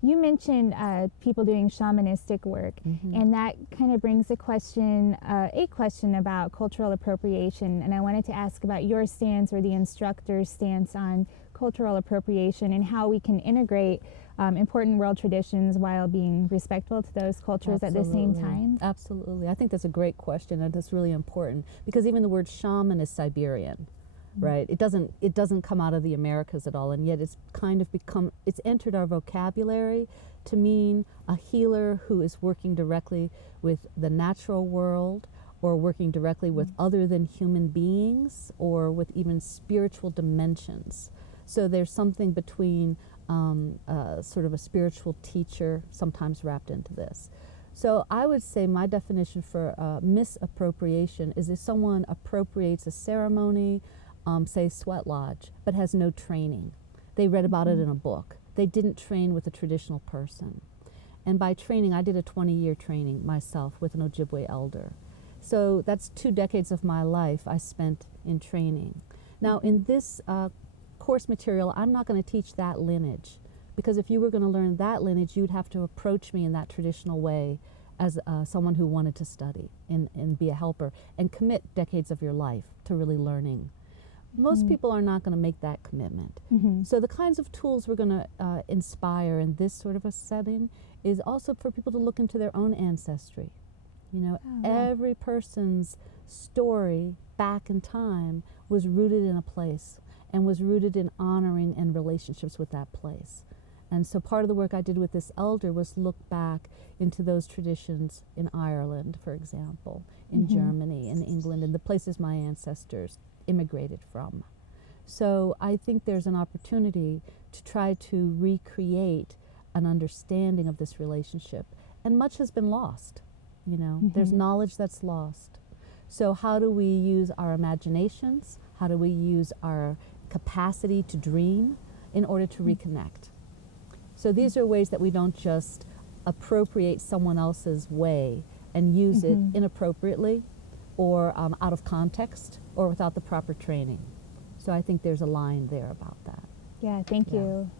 You mentioned people doing shamanistic work, and that kind of brings a question about cultural appropriation. And I wanted to ask about your stance or the instructor's stance on cultural appropriation and how we can integrate important world traditions while being respectful to those cultures at the same time. Absolutely. I think that's a great question, and it's really important because even the word shaman is Siberian. Right, it doesn't come out of the Americas at all, and yet it's kind of it's entered our vocabulary to mean a healer who is working directly with the natural world, or working directly with other than human beings, or with even spiritual dimensions. So there's something between sort of a spiritual teacher sometimes wrapped into this. So I would say my definition for misappropriation is if someone appropriates a ceremony, say sweat lodge, but has no training. They read about it in a book. They didn't train with a traditional person. And by training, I did a 20-year training myself with an Ojibwe elder. So that's 2 decades of my life I spent in training. Now in this course material, I'm not going to teach that lineage, because if you were going to learn that lineage, you'd have to approach me in that traditional way as someone who wanted to study and be a helper and commit decades of your life to really learning. Most people are not going to make that commitment. So the kinds of tools we're going to inspire in this sort of a setting is also for people to look into their own ancestry. You know, every person's story back in time was rooted in a place and was rooted in honoring and relationships with that place. And so part of the work I did with this elder was look back into those traditions in Ireland, for example, in Germany, in England, and the places my ancestors immigrated from. So I think there's an opportunity to try to recreate an understanding of this relationship. And much has been lost, you know. There's knowledge that's lost. So how do we use our imaginations? How do we use our capacity to dream in order to reconnect? So these are ways that we don't just appropriate someone else's way and use it inappropriately or out of context or without the proper training. So I think there's a line there about that. Yeah, thank you.